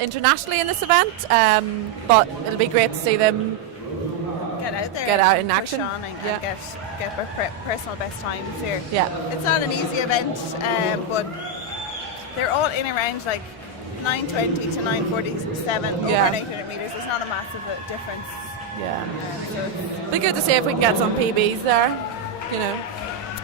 internationally in this event, but it'll be great to see them get out in action, and get personal best times here. Yeah, it's not an easy event, but they're all in around like 9:20 to 9:47 over an 800 meters. It's not a massive difference. Yeah, so it'll be good to see if we can get some PBs there.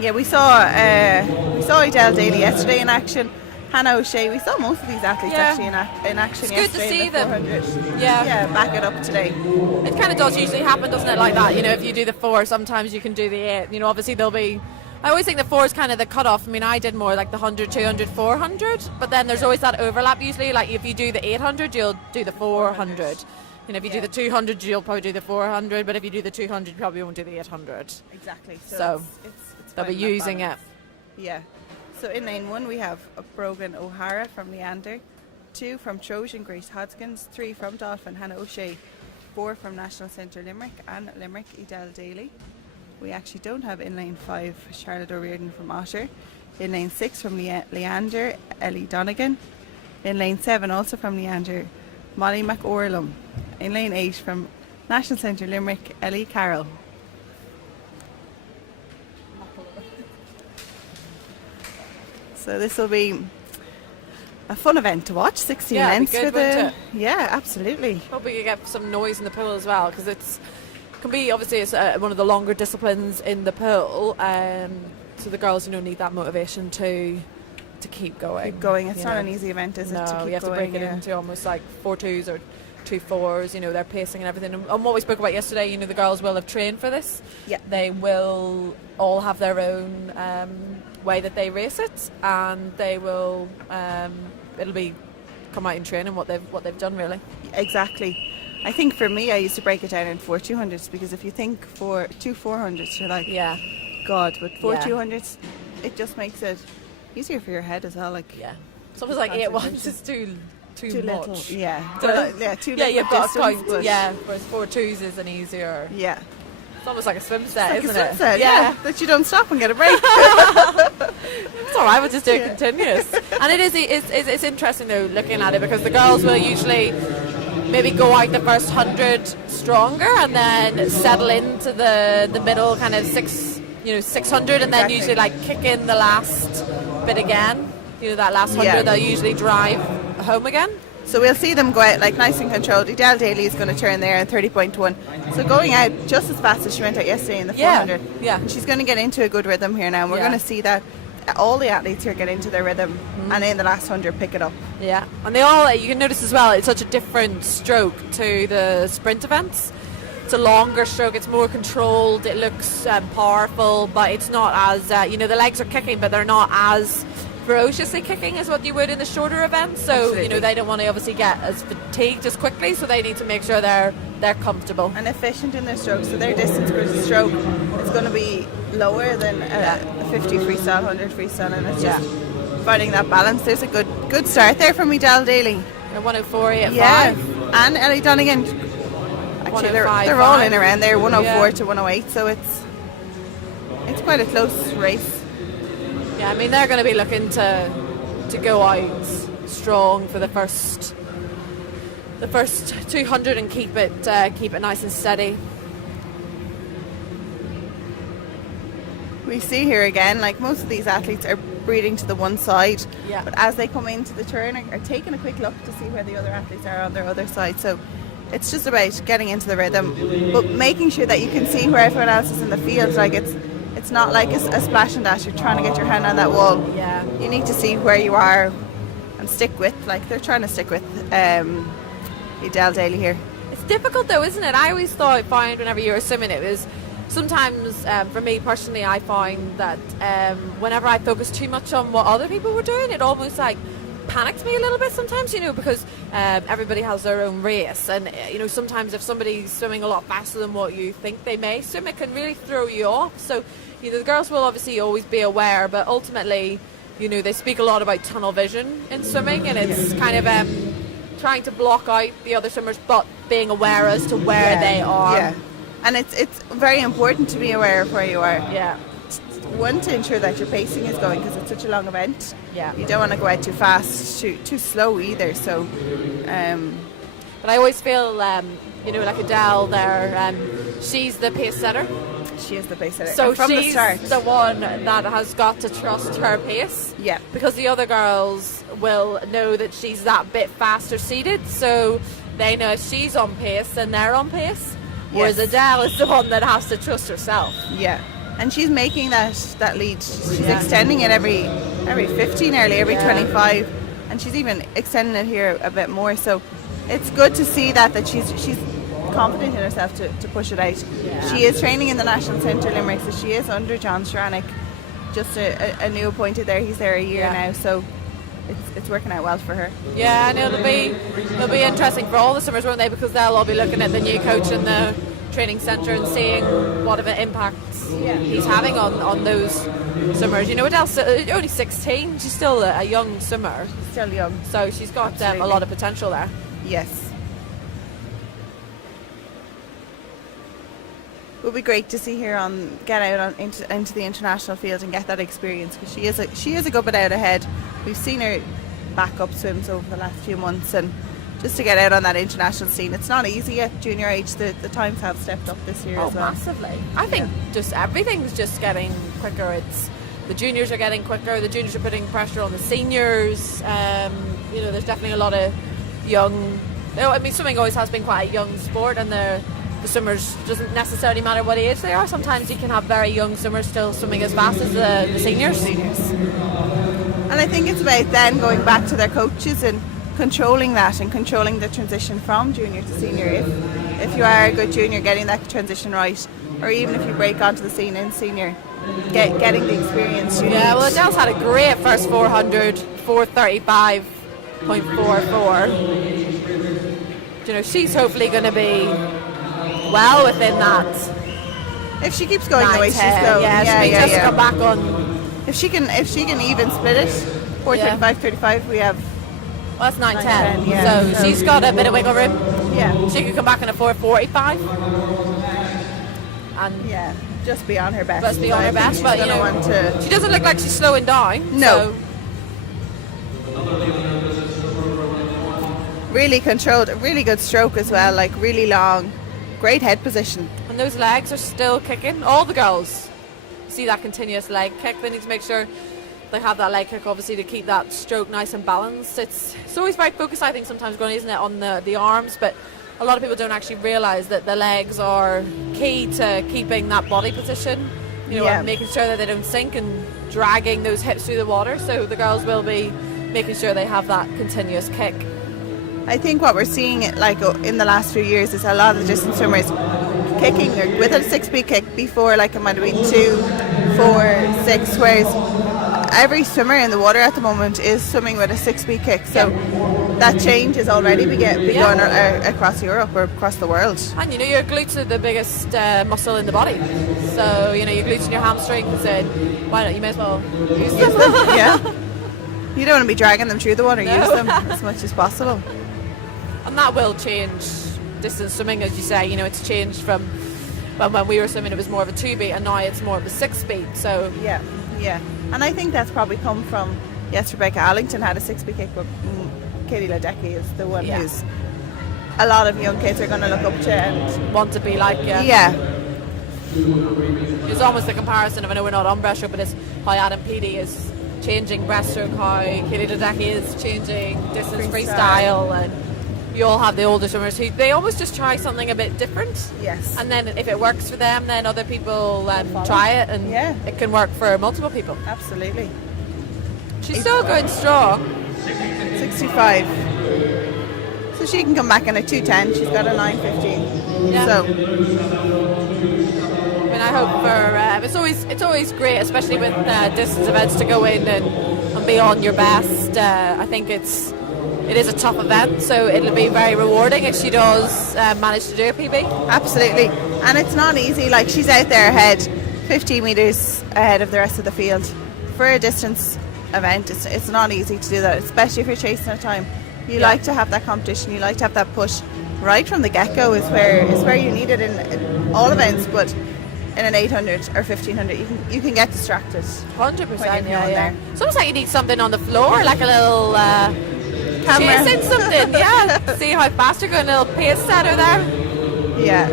Yeah, we saw Idel Daly yesterday in action. Hannah O'Shea, we saw most of these athletes actually in action it's yesterday. Good to see them. 400. Yeah, back it up today. It kind of does usually happen, doesn't it? Like that, if you do the 4, sometimes you can do the 8. Obviously there'll be. I always think the 4 is kind of the cutoff. I mean, I did more like the 100, 200, 400, but then there's always that overlap usually. Like if you do the 800, you'll do the 400. If you do the 200, you'll probably do the 400, but if you do the 200, you probably won't do the 800. Exactly. So it's they'll be using it. Yeah. So in lane 1 we have Brogan O'Hara from Leander, 2 from Trojan Grace Hodgkins, 3 from Dolphin Hannah O'Shea, 4 from National Centre Limerick and Limerick Idel Daly. We actually don't have in lane 5 Charlotte O'Riordan from Otter. In lane 6 from Leander, Ellie Donegan. In lane 7 also from Leander, Molly McOrlum. In lane 8 from National Centre Limerick, Ellie Carroll. So this will be a fun event to watch. 16 lengths for the. Yeah, absolutely. Hope we can get some noise in the pool as well, because it's one of the longer disciplines in the pool. So the girls, need that motivation to keep going. Keep going. It's not an easy event, is it? No, you have to break it into almost like 4 2s or 2 4s. Their pacing and everything. And what we spoke about yesterday, the girls will have trained for this. Yeah. They will all have their own way that they race it, and they will. It'll be come out in training what they've done really. Exactly. I think for me, I used to break it down in 4 200s, because if you think for 2 400s, you're like, God, but 4 200s, it just makes it easier for your head as well. Like, something like 8 1s is too much. Little. Yeah. Too little. You've got to count. Whereas 4 2s is an easier. Yeah. It's almost like a swim set, it's isn't like it? A swim set, yeah. That you don't stop and get a break. It's all right, we'll just do it continuous. And it's interesting though, looking at it, because the girls will usually maybe go out the first 100 stronger and then settle into the middle kind of 600, and then usually like kick in the last bit again. That last 100 they'll usually drive home again. So we'll see them go out like nice and controlled. Idel Daly is going to turn there at 30.1. So going out just as fast as she went out yesterday in the 400. Yeah. And she's going to get into a good rhythm here now. And we're going to see that all the athletes here get into their rhythm and in the last 100 pick it up. Yeah. And they all, you can notice as well, it's such a different stroke to the sprint events. It's a longer stroke, it's more controlled, it looks powerful, but it's not as, the legs are kicking, but they're not as ferociously kicking as what you would in the shorter events. So they don't want to obviously get as fatigued as quickly, so they need to make sure they're comfortable and efficient in their stroke. So their distance per stroke is going to be lower than a 50 freestyle, 100 freestyle, and it's just finding that balance. There's a good start there from Idel Daly. 104.85. And Ellie Donegan. Actually, they're all in around there, 104 to 108. So it's quite a close race. Yeah, I mean they're going to be looking to go out strong for the first 200 and keep it nice and steady. We see here again, like most of these athletes are breathing to the one side, but as they come into the turn are taking a quick look to see where the other athletes are on their other side. So it's just about getting into the rhythm, but making sure that you can see where everyone else is in the field. Like it's not like a splash and dash. You're trying to get your hand on that wall. Yeah. You need to see where you are and stick with. Like they're trying to stick with Idel Daly here. It's difficult though, isn't it? I always find whenever you were swimming, it was sometimes for me personally, I find that whenever I focused too much on what other people were doing, it almost like panicked me a little bit sometimes, because everybody has their own race, and sometimes if somebody's swimming a lot faster than what you think they may swim, it can really throw you off. So the girls will obviously always be aware, but ultimately they speak a lot about tunnel vision in swimming, and it's kind of trying to block out the other swimmers but being aware as to where they are. And it's very important to be aware of where you are. one, to ensure that your pacing is going, because it's such a long event. Yeah. You don't want to go out too fast, too slow either. So, but I always feel, like Adele there, she's the pace setter. she is the pace setter. So And from she's the start. the one that has got to trust her pace. Yeah. Because the other girls will know that she's that bit faster seated, so they know she's on pace and they're on pace. Whereas Yes. Adele is the one that has to trust herself. Yeah, and she's making that lead. She's extending it every 50 nearly, every 25, and she's even extending it here a bit more. So it's good to see that she's confident in herself to push it out. Yeah. She is training in the National Centre Limerick, so she is under John Stranick, just a new appointed there. He's there a year now, so it's working out well for her. Yeah, and it'll be interesting for all the swimmers, won't they? Because they'll all be looking at the new coach in the training centre and seeing what of an impact he's having on those swimmers. Adele's only 16. She's still a young swimmer. Still young. So she's got a lot of potential there. Yes. It would be great to see her get out into the international field and get that experience, because she is a good bit out ahead. We've seen her back up swims over the last few months, and just to get out on that international scene, it's not easy at junior age. The times have stepped up this year as well. Massively. I think just everything's just getting quicker. The juniors are getting quicker. The juniors are putting pressure on the seniors. There's definitely a lot of young. Swimming always has been quite a young sport, and the swimmers, doesn't necessarily matter what age they are. Sometimes you can have very young swimmers still swimming as fast as the seniors. And I think it's about then going back to their coaches and controlling that and controlling the transition from junior to senior. If you are a good junior, getting that transition right, or even if you break onto the scene in senior, getting the experience you need. Well, Adele's had a great first 400, 4:35.44. She's hopefully going to be well within that. If she keeps going the way she's going, just come back on. If she can even split it, 4:35.35, we have. Well, that's 9:10. 9:10, So she's got a bit of wiggle room. Yeah. She could come back in a 4:45. And just be on her best. Just be on her best, but she doesn't look like she's slowing down. No. Really controlled, really good stroke as well, like really long, great head position. And those legs are still kicking. All the girls see that continuous leg kick. They need to make sure they have that leg kick, obviously, to keep that stroke nice and balanced. It's always very focused, I think, sometimes going, isn't it, on the arms, but a lot of people don't actually realise that the legs are key to keeping that body position, and making sure that they don't sink and dragging those hips through the water. So the girls will be making sure they have that continuous kick. I think what we're seeing in the last few years is a lot of the distance swimmers kicking with a 6-beat kick before, it might have been 2, 4, 6, whereas every swimmer in the water at the moment is swimming with a 6-beat kick. So that change is already begun across Europe or across the world. And your glutes are the biggest muscle in the body. So your glutes and your hamstrings, and why not? You may as well use them. Yeah. You don't want to be dragging them through the water. Use them as much as possible. And that will change distance swimming, as you say. It's changed from when we were swimming, it was more of a 2-beat, and now it's more of a 6-beat. So yeah. And I think that's probably come from, Rebecca Allington had a 6-beat kick, but Katie Ledecky is the one who's a lot of young kids are going to look up to and want to be like. Yeah. It's almost the comparison of, I know we're not on breaststroke, but it's how Adam Peaty is changing breaststroke, how Katie Ledecky is changing distance freestyle, and you all have the older swimmers who they almost just try something a bit different. Yes. And then if it works for them, then other people try it, and it can work for multiple people. Absolutely. She's still going strong. 65. So she can come back in a 2:10. She's got a 9:15. Yeah. So. I hope for it's always great, especially with distance events, to go in and be on your best. I think it is a tough event, so it'll be very rewarding if she does manage to do a PB. Absolutely, and it's not easy. She's out there ahead, 15 metres ahead of the rest of the field. For a distance event, it's not easy to do that, especially if you're chasing a time. You like to have that competition, you like to have that push right from the get-go is where you need it in all events, but in an 800 or 1500, you can get distracted. 100%. When you're Yeah, going yeah. there. It's almost like you need something on the floor, like a little Camera. chasing something. Yeah. See how fast you're going. A little pace setter there. Yeah.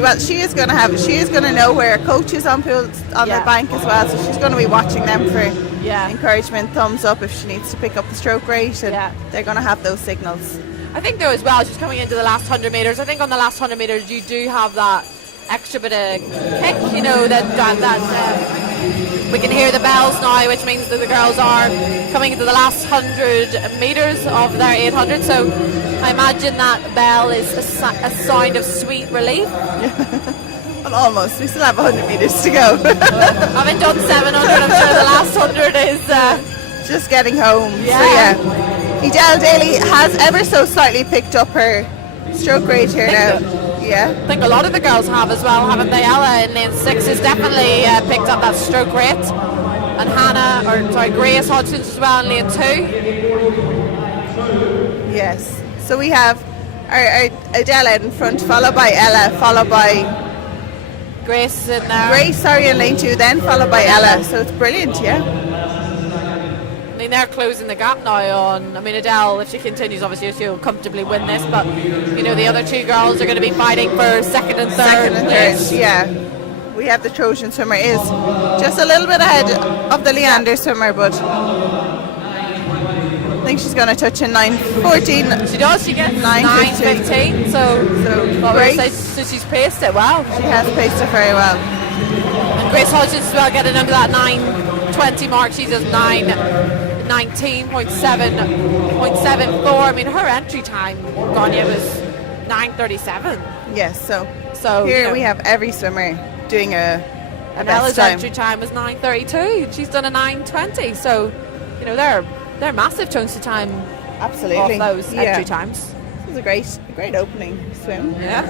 Well, she is going to know where her coach is on the bank as well, so she's going to be watching them for encouragement, thumbs up if she needs to pick up the stroke rate, and they're going to have those signals. I think though as well, she's coming into the last 100 metres. I think on the last 100 metres you do have that extra bit of kick, you know, that we can hear the bells now, which means that the girls are coming into the last 100 metres of their 800. So I imagine that bell is a sign of sweet relief. Well, almost. We still have 100 metres to go. Having done 700, I'm sure the last 100 is just getting home. Yeah. So yeah. Edel Daly has ever so slightly picked up her stroke rate here now. Yeah. I think a lot of the girls have as well, haven't they? Ella in lane 6 has definitely picked up that stroke rate. And Grace Hodgkins as well in lane 2. Yes. So we have our Adela in front, followed by Ella, followed by Grace in there. Grace, in lane 2, then followed by Ella. So it's brilliant, yeah. I mean, they're closing the gap now on. I mean, Adele, if she continues, obviously she'll comfortably win this. But you know, the other 2 girls are going to be fighting for second and third. Yeah. We have the Trojan swimmer is just a little bit ahead of the Leander swimmer, but I think she's going to touch in 9:14. She does. She gets 9:15. So she's paced it well. She has paced it very well. And Grace Hodgins as well, getting under that 9:20 mark. She does 9:19.74. I mean, her entry time, Ganya, was 9:37. Yes. So here you know, we have every swimmer doing a and best Ella's time. entry time was 9:32. She's done a 9:20. So you know, they're massive chunks of time. Absolutely. Off those entry times. This is a great opening swim. Yeah.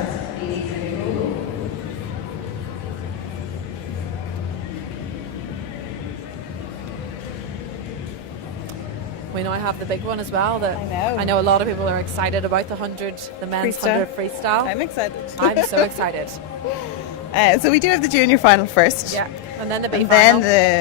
We now have the big one as well. That I know a lot of people are excited about the 100, the men's 100 freestyle. I'm excited. I'm so excited. So we do have the junior final first. Yeah, and then the big and final. then the